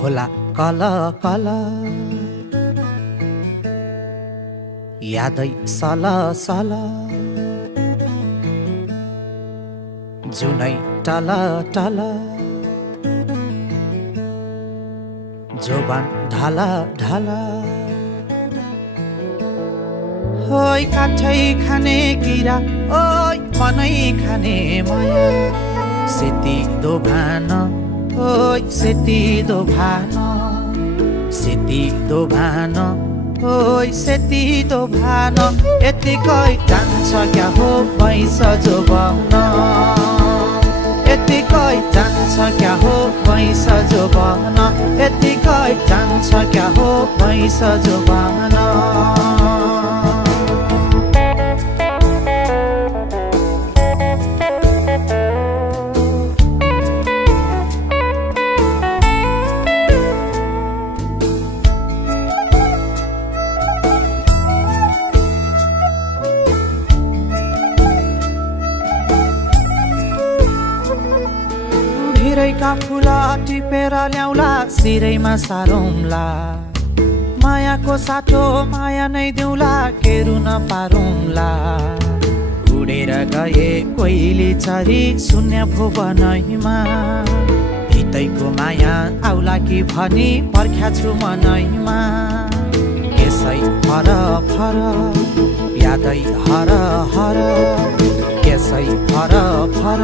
खोला call call यादै सल सल जुनै टल टल जोबान ढल ढल ओइ काठै खाने किरा ओइ मनै खाने माया सेती दोभान ओइ सेती दोभान सेती दोभान ओइ सेती दोभान यतिकै जान्छ क्या हो भैँस जोबन यतिकै जान्छ क्या हो भैँस जोबन यतिकै जान्छ क्या हो भैँस जोबन भिरैका फुला टिपेर ल्याउला सिरैमा सारौँला मायाको साटो माया नै देउला केरु नपारौँला उडेर गए कोइली चरी शून्य भुवनैमा हितैको माया आउला कि भनी पर्ख्या छु मनैमा यसै फर फर यादै हर हर यसै फर फर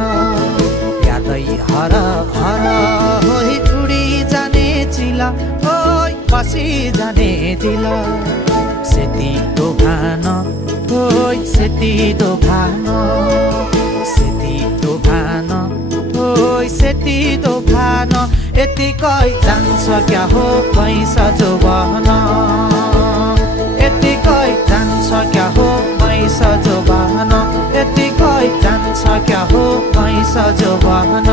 यादै हर हर होइ उडी जाने चिला होइ बसी जाने दिला सेती दोभान होइ सेती दोभान सेती दोभान होइ सेती दोभान यतिकै जान्छ क्या हो भैँस जोबन यतिकै जान्छ क्या हो भैँस जोबन यतिकै जान्छ क्या हो भैँस जोबन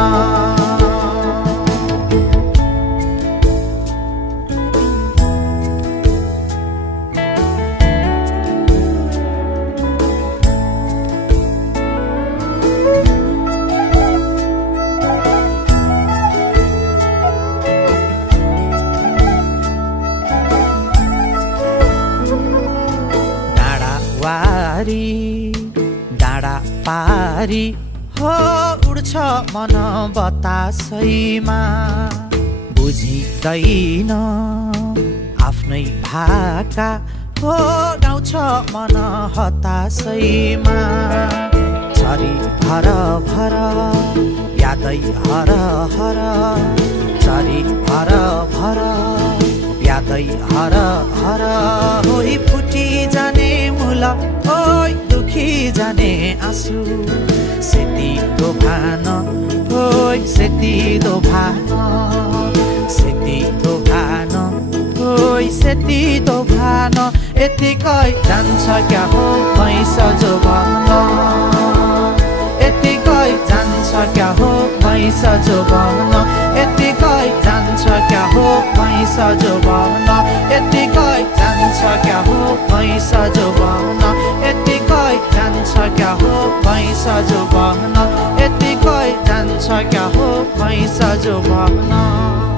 डाँडा पारी हो उड्छ मन बतासैमा बुझिँदैन आफ्नै भाका हो गाउँछ मन हतासैमा छरी भर भर यादै हर हर छरी भर भर यादै हर हर होइ फुटी जाने मुला ओइ दुखी जाने आँसु सेती दोभान ओइ सेती दोभान सेती दोभान ओइ सेती दोभान यतिकै जान्छ क्या हो भैँस जोबन यतिकै जान्छ क्या हो भैँस जोबन यतिकै जान्छ क्या हो भैँस जोबन यतिकै जान्छ क्या हो भैँस जोबन यतिकै जान्छ क्या हो भैँस जोबन यतिकै जान्छ क्या हो भैँस जोबन